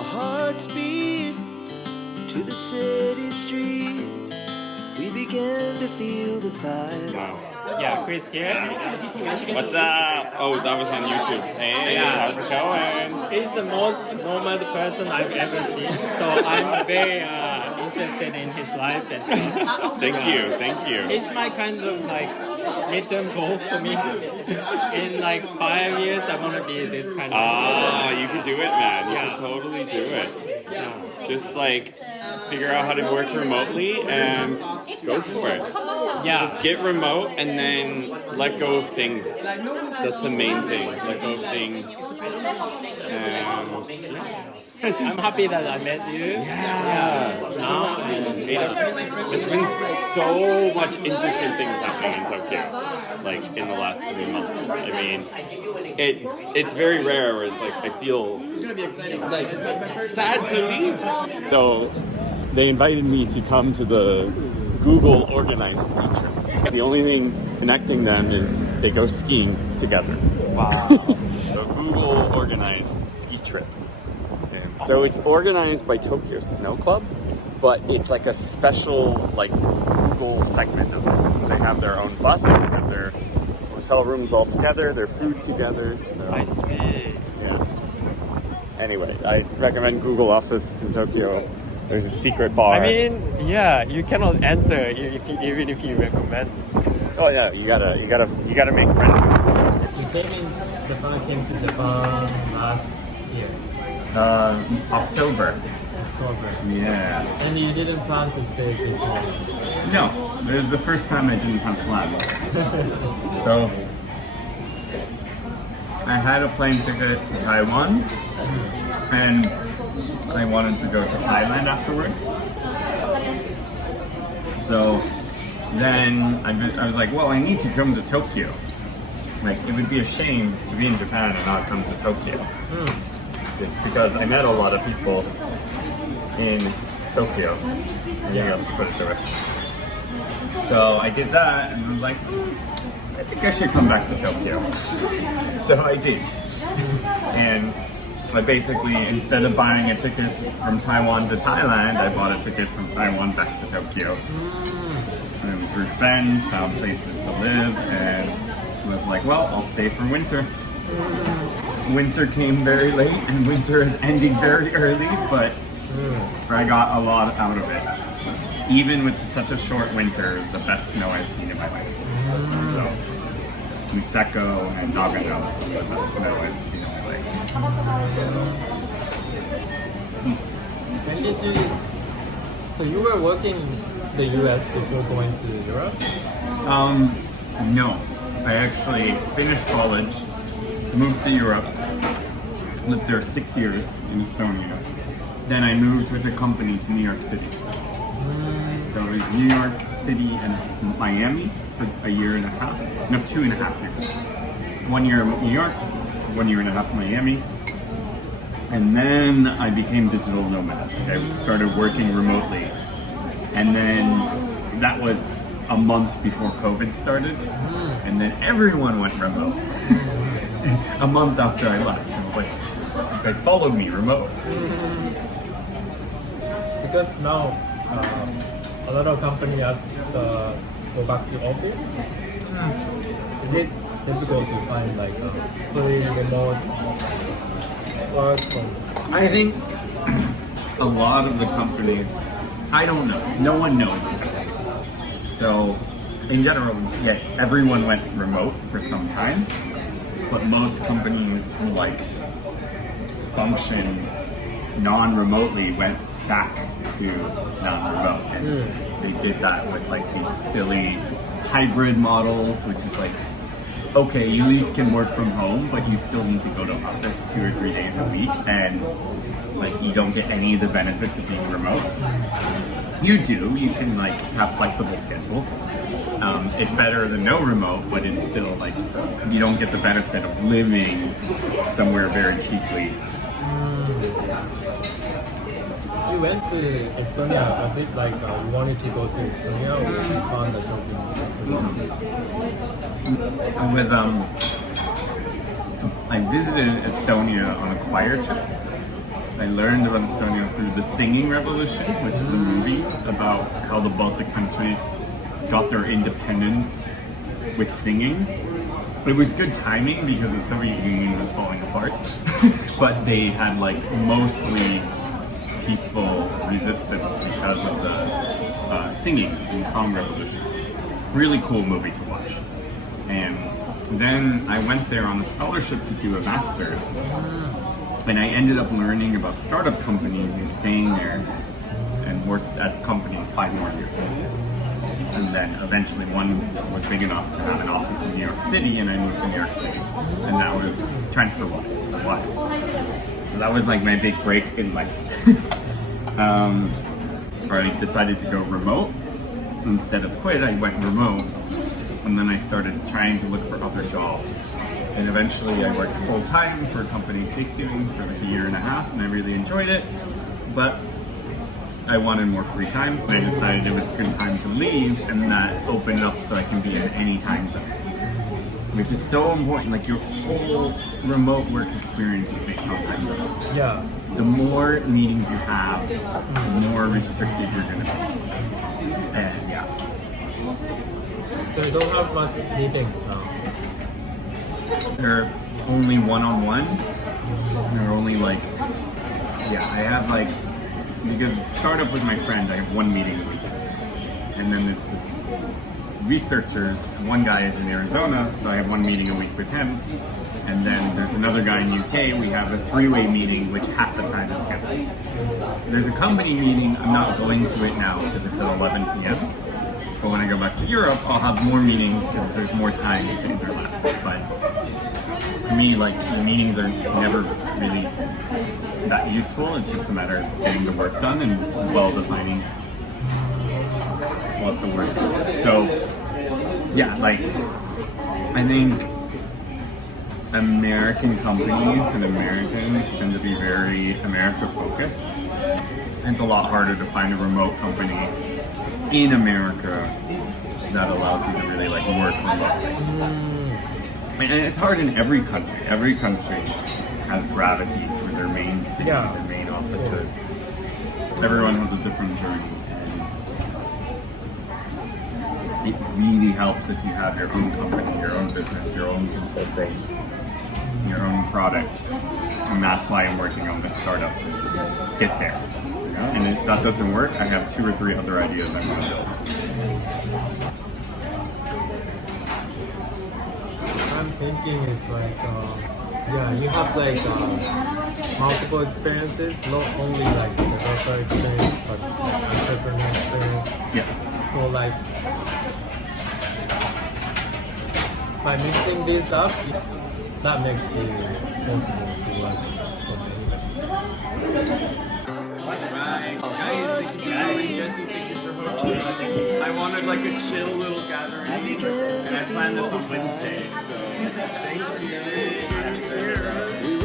our hearts beat to the city streets. We began to feel the fire. Wow. Yeah, Chris here. What's up? Oh, that was on YouTube. Hey, Yeah. how's it going? He's the most nomad person I've ever seen, so I'm very interested in his life and stuff. Thank you. It's my kind of like midterm goal for me. In like 5 years, I want to be this kind of. Ah, you can do it, man. You Yeah. can totally do it. Yeah. Just like figure out how to work remotely and go for it. Yeah. Just get remote and then let go of things. That's the main thing. Let go of things. And I'm happy that I met you. yeah. Now, It's been so much interesting things happening in Tokyo, like in the last 3 months. I mean, it's very rare where it's like I feel like sad to leave. So they invited me to come to the Google organized ski trip. The only thing connecting them is they go skiing together. wow. The Google organized ski trip. So it's organized by Tokyo Snow Club, but it's like a special like Google segment of it. So they have their own bus, they have their hotel rooms all together, their food together. So I see. yeah. Anyway, I recommend Google Office in Tokyo. There's a secret bar. I mean, yeah, you cannot enter even if you recommend. oh yeah, you gotta make friends. You came to Japan last year, October. October, Yeah. and you didn't plan to stay this long. No, this is the first time I didn't have plans. So I had a plane ticket to Taiwan, and I wanted to go to Thailand afterwards. So then I was like, well, I need to come to Tokyo. Like, it would be a shame to be in Japan and not come to Tokyo. Just because I met a lot of people in Tokyo. Yeah, I'll just put it there. So I did that and I was like, I think I should come back to Tokyo. So I did. And I basically, instead of buying a ticket from Taiwan to Thailand, I bought a ticket from Taiwan back to Tokyo. And through friends, found places to live, and was like, well, I'll stay for winter. Winter came very late, and winter is ending very early, but I got a lot out of it. Even with such a short winter, it's the best snow I've seen in my life. So, Niseko and Nagano is some of the best snow I've seen in my life. When did you? So you were working in the US before going to Europe? No. I actually finished college, moved to Europe, lived there 6 years in Estonia. Then I moved with a company to New York City. So it was New York City and Miami for a year and a half. No, 2.5 years. 1 year in New York, 1 year and a half in Miami. And then I became digital nomad. I started working remotely. And then that was a month before COVID started. And then everyone went remote. A month after I left. I was like, you guys followed me remote. Because now a lot of companies ask go back to office. Is it difficult to find like fully remote work? I think a lot of the companies, I don't know, no one knows it. So in general, yes, everyone went remote for some time, but most companies who like function non-remotely went back to non-remote. And they did that with like these silly hybrid models, which is like, okay, you at least can work from home, but you still need to go to office 2 or 3 days a week, and like you don't get any of the benefits of being remote. You do, you can like have flexible schedule. It's better than no remote, but it's still like, you don't get the benefit of living somewhere very cheaply. You went to Estonia, was it like you wanted to go to Estonia or you found a job in Estonia? I was I visited Estonia on a choir trip. I learned about Estonia through the Singing Revolution, which is a movie about how the Baltic countries got their independence with singing. It was good timing because the Soviet Union was falling apart, but they had like mostly peaceful resistance because of the singing and song revolution. Really cool movie to watch. And then I went there on a scholarship to do a master's, and I ended up learning about startup companies and staying there and worked at companies 5 more years. And then eventually one was big enough to have an office in New York City, and I moved to New York City. And that was TransferWise. So that was like my big break in life. Where I decided to go remote. Instead of quit, I went remote. And then I started trying to look for other jobs. And eventually I worked full time for a company, SafeDoing, for like a year and a half, and I really enjoyed it. But I wanted more free time, and I decided it was a good time to leave, and that opened up so I can be in any time zone. Which is so important, like your whole remote work experience is based on time zones. Yeah. The more meetings you have, the more restricted you're gonna be. And yeah. So you don't have much meetings now. They're only one-on-one. They're only like, yeah, I have like, because it's startup with my friend, I have 1 meeting a week. And then it's this researchers, one guy is in Arizona, so I have 1 meeting a week with him. And then there's another guy in UK, we have a 3-way meeting, which half the time is canceled. There's a company meeting, I'm not going to it now because it's at 11 p.m. But when I go back to Europe, I'll have more meetings because there's more time to overlap. But for me, like, the meetings are never really that useful. It's just a matter of getting the work done and well defining what the work is. So, yeah, like, I think American companies and Americans tend to be very America focused. And it's a lot harder to find a remote company in America that allows you to really like work remotely. And it's hard in every country. Every country has gravity to their main city, their main offices. Everyone has a different journey. And it really helps if you have your own company, your own business, your own consulting, your own product. And that's why I'm working on this startup, is get there. You know? And if that doesn't work, I have 2 or 3 other ideas I want to build. I'm thinking it's like, yeah, you have like multiple experiences, not only like developer experience, but entrepreneur experience. Yeah. So like, by mixing this up, that makes it possible to work for Right. Guys, thank you. Jesse, thank you for hosting us. I wanted like a chill little gathering, and I planned this on Wednesday, so thank you.